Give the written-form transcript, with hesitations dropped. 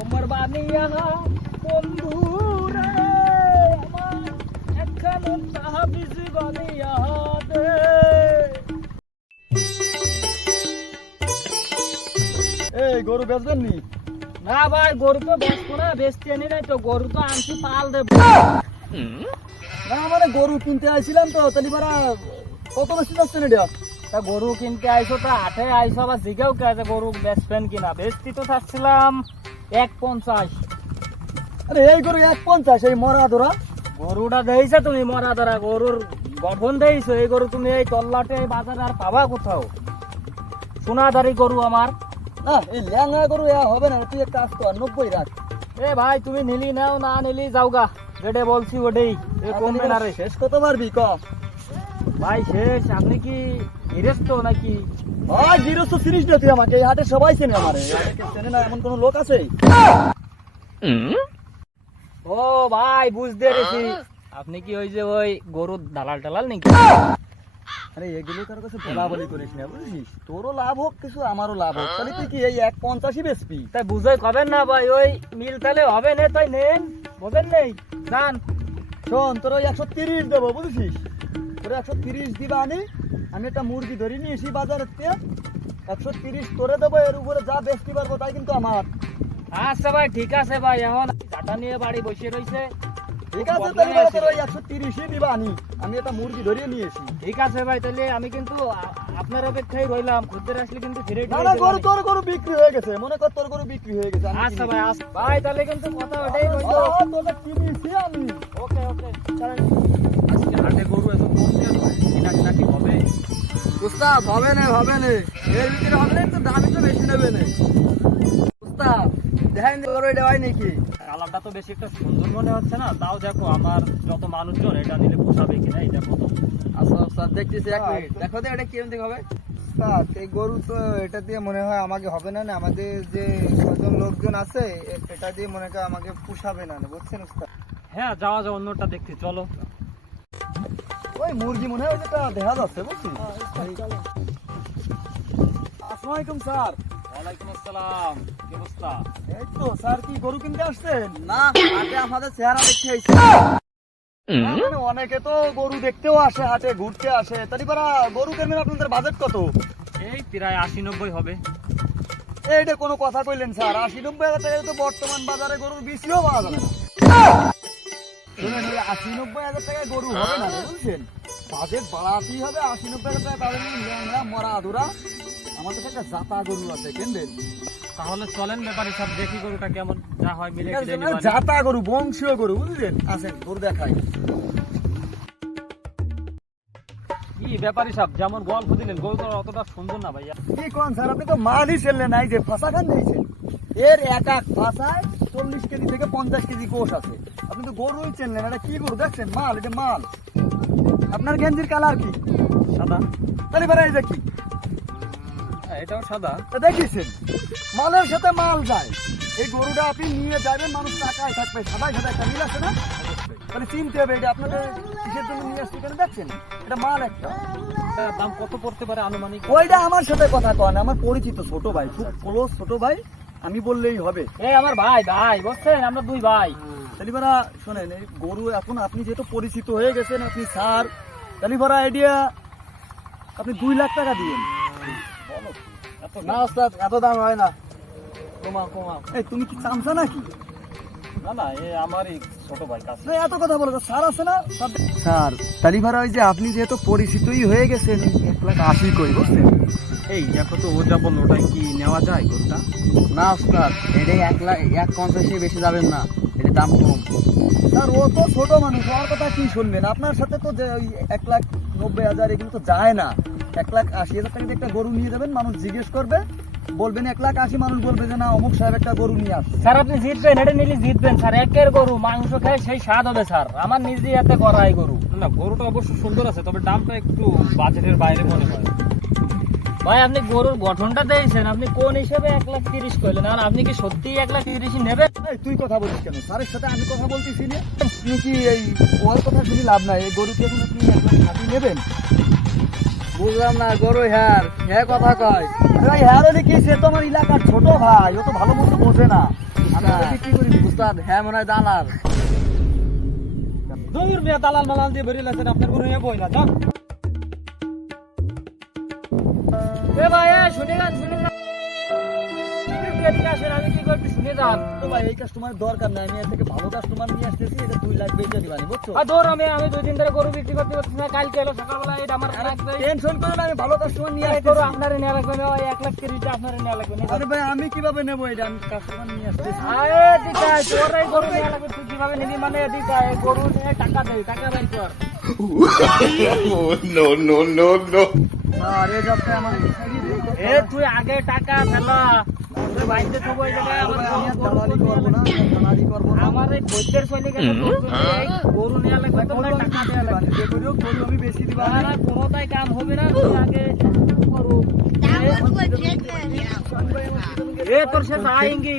ওমর বানিয়া বন্ধু রে আমার একখান তাহাবিজ বানিয়া দে। এই গরু বেচবেন নি? না ভাই গরু তো বেচবো না, বেচতে আনি নাই তো, গরু তো আনছি পাল দেবো। না মানে গরু কিনতে আইছিলাম তো, তাহলে বারা কত বেশি যাচ্ছেন এটা? তা গরু কিনতে আইসো, তা হাটে আইসো, আবার জিগেও কে আছে গরু বেচবেন কিনা। বেচতি তো চাচ্ছিলাম 1.50। আরে এই গরু 1.50, এই মরা ধরা গরুটা দেইছে তুমি মরা ধরা, গরুর গঠন দেইছো। এই গরু তুমি এই তল্লাটে এই বাজারে আর পাবা কোথাও? সোনাদারি গরু আমার। না এই ল্যাংড়া গরু হবে না, তুই একটা কাজ কর 90 রাখ। এ ভাই তুমি নিলি নাও, না নিলি যাওগা, যেটা বলছি ওটাই। এ কমবে না রে। শেষ কত পারবি ক? ভাই শেষ। আপনি কি গৃহস্থ নাকি? ভাই গৃহস্থ সিরিজ না, তুই আমাকে এই হাটে সবাই চেনে, আমারে চেনে না এমন কোন লোক আছে? ও ভাই বুঝতে পেরেছি, আপনি কি ওই যে ওই গরুর দালাল টালাল নাকি? আরে এগুলো কারো কাছে বলা বলি করিস না, বুঝছিস? তোরও লাভ হোক কিছু, আমারও লাভ হোক। তাহলে তুই কি এই 1.50 বেচবি? তাই বুঝাই কবেন না ভাই, ওই মিল তাহলে হবে না, তাই নেন, বোঝেন নেই জান। শোন, তোর ওই 130 দেবো, বুঝছিস? তোর 130 দিবা আমি একটা মুরগি ধরে নিয়ে এসি বাজারের থেকে, 130 তোরে দেবো, এর উপরে যা বেচতে পারবো তাই কিন্তু আমার। আচ্ছা ভাই ঠিক আছে ভাই, এখন টাটা নিয়ে বাড়ি বসে রয়েছে। ঠিক আছে, তাহলে এবার তোর ওই 130ই দিবা আমি একটা মুরগি ধরিয়ে নিয়ে এসি। ঠিক আছে ভাই, তাহলে আমি কিন্তু আপনার অপেক্ষায় রইলাম। খদ্দের আসলে কিন্তু ফিরে না না, গরু তোর গরু বিক্রি হয়ে গেছে, মনে কর তোর গরু বিক্রি হয়ে গেছে। আমি আচ্ছা কিনি। ভাই ভাই তাহলে কিন্তু কথা ওটাই রইল। তোকে কিনেছি আমি। ওকে ওকে চলেন। আজকে হাটে গরু এত কম কেন? কিনা কিনা কি হবে? উস্তাদ হবে না, হবে না, এর ভিতরে হবে না, তো দামই তো বেশি নেবে না। উস্তাদ দেখেন গরু এটা হয় নাকি? কালারটা তো বেশি একটা সুন্দর মনে হচ্ছে না, তাও দেখো আমার যত মানুষজন এটা নিলে পোষাবে কিনা, এই দেখো তো। আচ্ছা উস্তাদ দেখতেছি, এক মিনিট দেখো তো এটা কিরকম দিক হবে। উস্তাদ এই গরু তো এটা দিয়ে মনে হয় আমাকে হবে না, আমাদের যে ছজন লোকজন আছে এটা দিয়ে মনে হয় আমাকে পুষাবে না, বুঝছেন উস্তাদ? হ্যাঁ যাওয়া যাও, অন্যটা দেখছি চলো। ওই মুরগি মনে হয় যেটা দেখা যাচ্ছে, বুঝছিস? আসসালামু আলাইকুম স্যার। ওয়ালাইকুম আসসালাম, কি অবস্থা? এই তো স্যার, কি গরু কিনতে আসছেন? না, হাটে আমাদের চেহারা দেখতে আইছি। মানে অনেকে তো গরু দেখতেও আসে, হাটে ঘুরতে আসে, তাই পারা গরু কেনেন, আপনাদের বাজেট কত? এই প্রায় 80-90 হবে। এইটা কোনো কথা কইলেন স্যার? 80-90 হাজার টাকা তো বর্তমান বাজারে গরুর বেশিও পাওয়া যাবে না। শুনুন, ওই 80-90 হাজার টাকায় গরু হবে না, বুঝছেন? বাজেট বাড়াতেই হবে। 80-90 হাজার টাকা তাহলে ল্যাংড়া মরা আধুরা। আমাদের কাছে একটা জাতা গরু আছে, কিনবেন? তাহলে চলেন ব্যাপারে সব দেখি গরুটা কেমন যা হয় মিলে ঠিক আছে, কিনে মানে নিবানি। জাতা গরু, বংশীয় গরু, বুঝলেন? আসেন গরু দেখাই। কি ব্যাপারী সব যেমন গল্প দিলেন, গরু তো অতটা সুন্দর না ভাইয়া। কি কোন স্যার, আপনি তো মালই ছেড়লেন নাই, যে ফাঁসা খান দিয়েছেন। এর এক এক ফাঁসায় 40 কেজি থেকে 50 কেজি গোশ আছে। আপনি তো গরুই চেনলেন, এটা কি গরু দেখছেন? মাল, এটা মাল। আপনার গেঞ্জির কালার কি? সাদা। তাহলে বেড়া এই যে কি? হ্যাঁ, এটাও সাদা। তা দেখিয়েছেন, মালের সাথে মাল যায়। এই গরুটা আপনি নিয়ে যাবেন, মানুষ টাকায় থাকবে, সাদাই সাদা একটা মিল আছে না? তাহলে চিনতে হবে এটা আপনাদের কিসের জন্য নিয়ে আসছে, এখানে দেখছেন এটা মাল একটা। এটার দাম কত পড়তে পারে আনুমানিক? ওইটা আমার সাথে কথা কন, আমার পরিচিত ছোট ভাই, খুব ক্লোজ ছোট ভাই, আমি বললেই হবে। এই আমার ভাই ভাই বুঝছেন, আমরা দুই ভাই। তালিবারা শোনেন, এই গরু এখন আপনি যেহেতু পরিচিত হয়ে গেছেন, আপনি স্যার, তালিবারা আইডিয়া আপনি 2 লাখ টাকা দিবেন। না ওস্তাদ, এত দাম হয় না। কমা কমা। এই তুমি কি চামচা নাকি? না না, এই আমারই ছোট ভাই কাছে। না, এত কথা বলো, স্যার আছে না স্যার? তালিবারা ওই যে আপনি যেহেতু পরিচিতই হয়ে গেছেন, 1,80,000 কই, বুঝছেন? এই দেখো তো, ও যা বললো ওটাই কি নেওয়া যায় গরুটা? না ওস্তাদ, এটাই 1,50,000 বেশি যাবেন না, এটা দাম কম। স্যার ও তো ছোট মানুষ, ওর কথা কি শুনবেন? আপনার সাথে তো যে ওই 1,90,000 এগুলো তো যায় না। 1,80,000 টাকা দিয়ে একটা গরু নিয়ে যাবেন, মানুষ জিজ্ঞেস করবে, বলবেন 1,80,000, মানুষ বলবে যে না অমুক সাহেব একটা গরু নিয়ে আসছে। স্যার আপনি জিতবেন, এটা নিলে জিতবেন স্যার। একের গরু মাংস খায় সেই স্বাদ হবে স্যার, আমার নিজে হাতে করা এই গরু। না, গরুটা অবশ্য সুন্দর আছে, তবে দামটা একটু বাজেটের বাইরে মনে হয়। ভাই আপনি গরুর গঠনটা দিয়েছেন, আপনি কোন হিসেবে 1,30,000 করলেন? আর আপনি কি সত্যি 1,30,000 নেবেন? এই তুই কথা বলিস কেন? স্যারের সাথে আমি কথা বলতেছি না। আপনি কি এই ওর কথা শুনি লাভ নাই? এই গরু কি এখন আপনি 1,60,000 নেবেন? বুঝলাম না, গরু হ্যাঁ কথা কয়। ভাই হ্যাঁ হলে কি, সে তো আমার এলাকার ছোট ভাই, ও তো ভালো মতো বোঝে না। বিক্রি করি উস্তাদ, হ্যাঁ মনে হয় দালাল। দূর মিয়া, দালাল মালাল দিয়ে বেরিয়ে লাগছেন, আপনার কোনো ইয়ে বই না, যান। এ ভাই শুনে যান এদিকে আসেন, আমি কি করবি শুনে যান। তো ভাই এই কাস্টমার দরকার নাই, আমি এর থেকে ভালো কাস্টমার নিয়ে আসতেছি, এটা 2 লাখ বেচে দিবানি, বুঝছো? আর ধর আমি 2 দিন ধরে গরু বিক্রি করতে পারছি না, কালকে এলো সকালবেলা এটা আমার লাগবে। টেনশন করো না, আমি ভালো কাস্টমার নিয়ে এই আসতেছি। গরু আপনারে নেওয়া লাগবে না, ওই 1 লাখ কেজিটা আপনারে নেওয়া লাগবে না। আরে ভাই আমি কিভাবে নেবো এটা, আমি কাস্টমার নিয়ে আসতেছি। আরে এদিকে আয়, তোর এই গরু নেওয়া লাগবে, তুই কিভাবে নিবি মানে এদিকে আয়, গরু নিয়ে টাকা দে, টাকা বের কর। No, no, no, no. আর এই যাচ্ছে আমার এ তুই আগে টাকা ফেলা, তুই বাইতে তো ওই জায়গায় আমার দালালি করবো না, দালালি করবো না। আমার এই বৈদ্যের চলে গেছে, গরু নেওয়া লাগবে তো না, টাকা দেওয়া লাগবে। যে করিও গরু আমি বেশি দিবা না, না, কোনোটাই কাম হবে না, তুই আগে গরু এ তোর সে আইঙ্গি